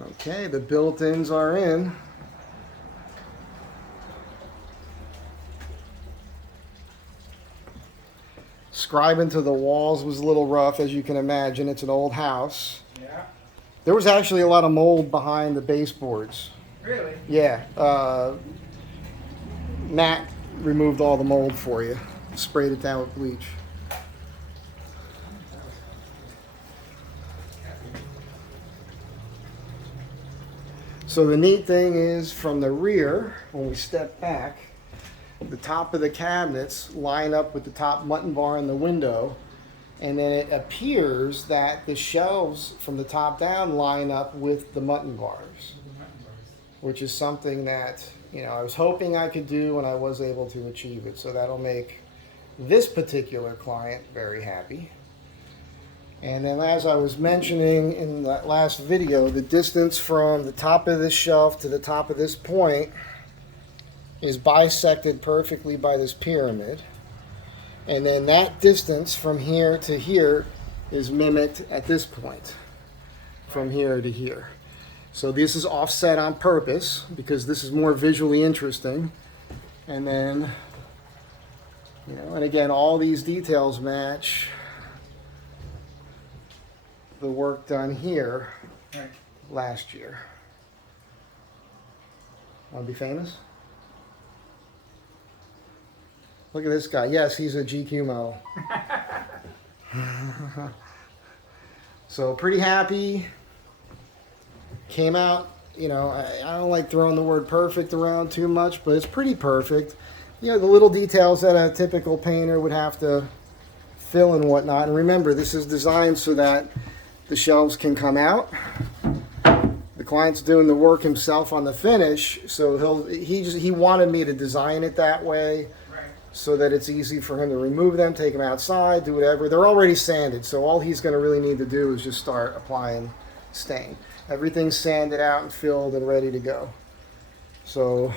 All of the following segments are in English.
Okay, the built-ins are in. Scribing to the walls was a little rough, as you can imagine. It's an old house. Yeah. There was actually a lot of mold behind the baseboards. Really? Yeah. Matt removed all the mold for you. Sprayed it down with bleach. So the neat thing is, from the rear, when we step back, the top of the cabinets line up with the top mutton bar in the window, and then it appears that the shelves from the top down line up with the mutton bars, which is something that, you know, I was hoping I could do and I was able to achieve it. So that'll make this particular client very happy. And then, as I was mentioning in that last video, the distance from the top of this shelf to the top of this point is bisected perfectly by this pyramid. And then that distance from here to here is mimicked at this point, from here to here. So this is offset on purpose because this is more visually interesting. And then, you know, and again, all these details match the work done here last year. Want to be famous? Look at this guy. Yes, he's a GQ model. So pretty happy. Came out, you know, I don't like throwing the word perfect around too much, but it's pretty perfect. You know, the little details that a typical painter would have to fill and whatnot. And remember, this is designed so that the shelves can come out. The client's doing the work himself on the finish, so he wanted me to design it that way, so that it's easy for him to remove them, take them outside, do whatever. They're already sanded, so all he's going to really need to do is just start applying stain. Everything's sanded out and filled and ready to go. So,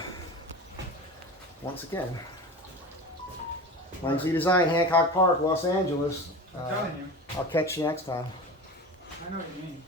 once again, Lindsay Design, Hancock Park, Los Angeles. I'm telling you. I'll catch you next time. I know what you mean.